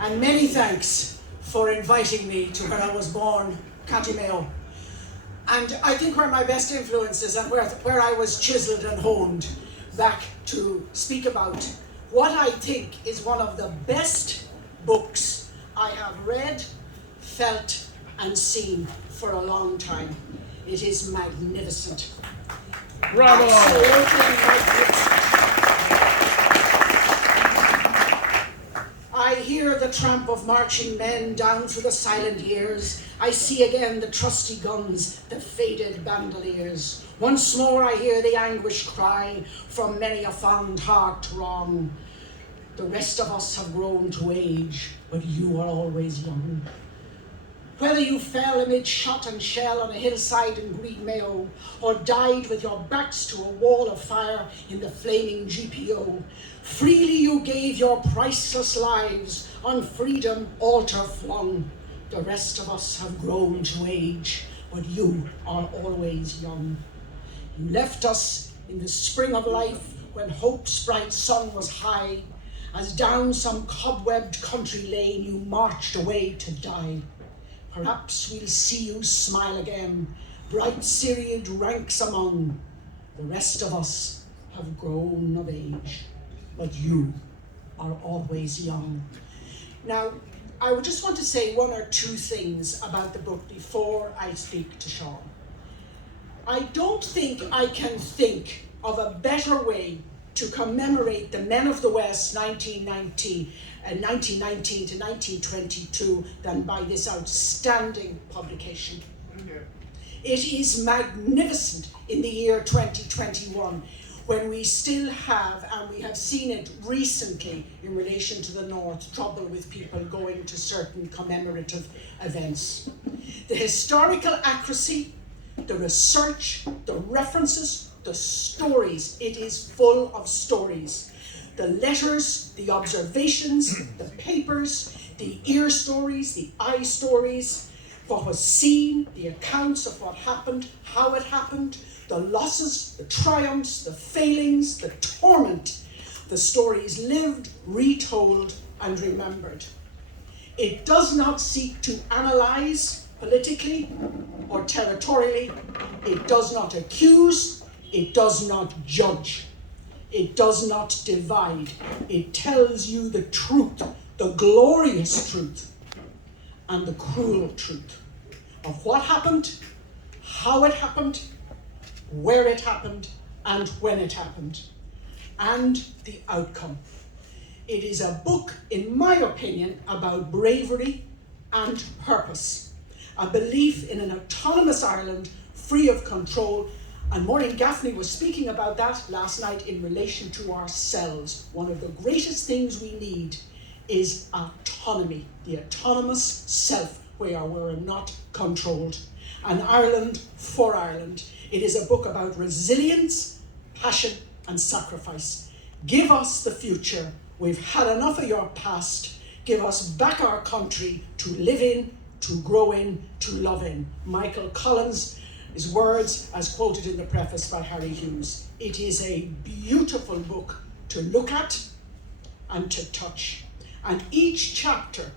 And many thanks for inviting me to where I was born, County Mayo. And I think where my best influences and where I was chiselled and honed back to speak about what I think is one of the best books I have read, felt and seen for a long time. It is magnificent. Bravo! Absolutely magnificent. I hear the tramp of marching men down through the silent years. I see again the trusty guns, the faded bandoliers. Once more I hear the anguish cry from many a fond heart wrong. The rest of us have grown to age, but you are always young. Whether you fell amid shot and shell on a hillside in Green Mayo, or died with your backs to a wall of fire in the flaming GPO, freely you gave your priceless lives on freedom altar flung. The rest of us have grown to age, but you are always young. You left us in the spring of life when hope's bright sun was high, as down some cobwebbed country lane you marched away to die. Perhaps we'll see you smile again, bright serried ranks among. The rest of us have grown of age, but you are always young. Now, I would just want to say one or two things about the book before I speak to Sean. I don't think I can think of a better way to commemorate the Men of the West 1919 to 1922 than by this outstanding publication. Okay. It is magnificent in the year 2021 when we still have, and we have seen it recently in relation to the North, trouble with people going to certain commemorative events. The historical accuracy, the research, the references, the stories, it is full of stories. The letters, the observations, the papers, the ear stories, the eye stories, what was seen, the accounts of what happened, how it happened, the losses, the triumphs, the failings, the torment, the stories lived, retold, and remembered. It does not seek to analyze politically or territorially. It does not accuse. It does not judge. It does not divide. It tells you the truth, the glorious truth, and the cruel truth of what happened, how it happened, where it happened, and when it happened, and the outcome. It is a book, in my opinion, about bravery and purpose, a belief in an autonomous Ireland free of control. And Maureen Gaffney was speaking about that last night in relation to ourselves. One of the greatest things we need is autonomy, the autonomous self where we're not controlled. An Ireland for Ireland. It is a book about resilience, passion, and sacrifice. Give us the future. We've had enough of your past. Give us back our country to live in, to grow in, to love in. Michael Collins' words as quoted in the preface by Harry Hughes. It is a beautiful book to look at and to touch. And each chapter,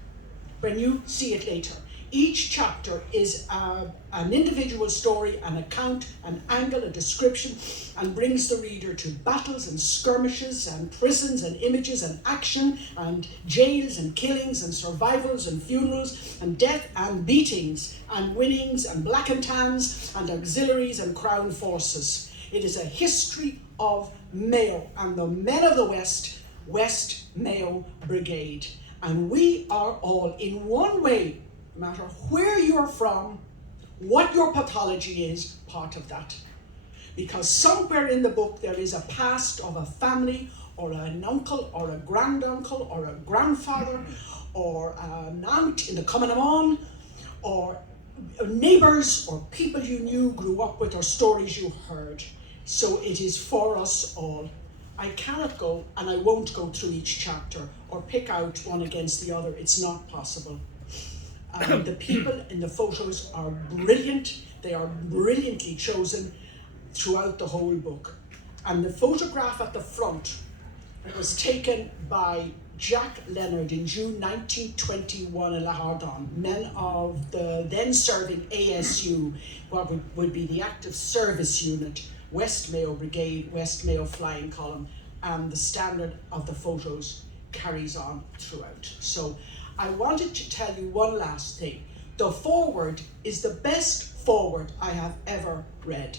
when you see it later, each chapter is an individual story, an account, an angle, a description, and brings the reader to battles and skirmishes and prisons and images and action and jails and killings and survivals and funerals and death and beatings and winnings and black and tans and auxiliaries and crown forces. It is a history of Mayo and the men of the West, West Mayo Brigade. And we are all, in one way, no matter where you're from, what your pathology is, part of that. Because somewhere in the book there is a past of a family or an uncle or a granduncle or a grandfather or an aunt in the Common Amon or neighbours or people you knew, grew up with, or stories you heard. So it is for us all. I cannot go, and I won't go through each chapter or pick out one against the other. It's not possible. The people in the photos are brilliant. They are brilliantly chosen throughout the whole book. And the photograph at the front was taken by Jack Leonard in June 1921 in La Hardon, men of the then serving ASU, what would be the Active Service Unit, West Mayo Brigade, West Mayo Flying Column, and the standard of the photos carries on throughout. So I wanted to tell you one last thing. The foreword is the best foreword I have ever read.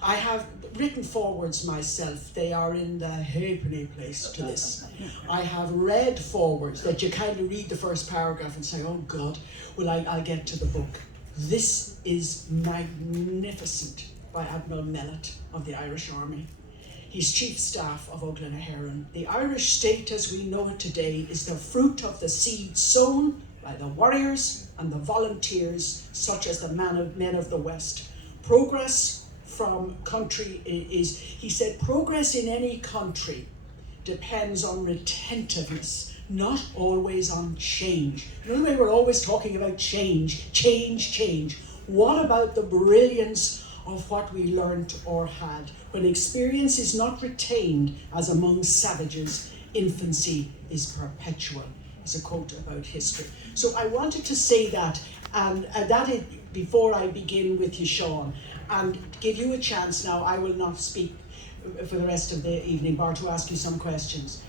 I have written forewords myself. They are in the halfpenny place to this. I have read forewords that you kind of read the first paragraph and say, oh God, well I'll get to the book. This is magnificent by Admiral Mellett of the Irish Army. He's Chief Staff of Oglenaheron. The Irish state as we know it today is the fruit of the seed sown by the warriors and the volunteers, such as the men of the West. Progress from country is, he said, progress in any country depends on retentiveness, not always on change. You know the way we're always talking about change, change, change. What about the brilliance of what we learned or had? When experience is not retained as among savages, infancy is perpetual, is a quote about history. So I wanted to say that, and that is before I begin with you, Sean, and give you a chance now. I will not speak for the rest of the evening, bar to ask you some questions.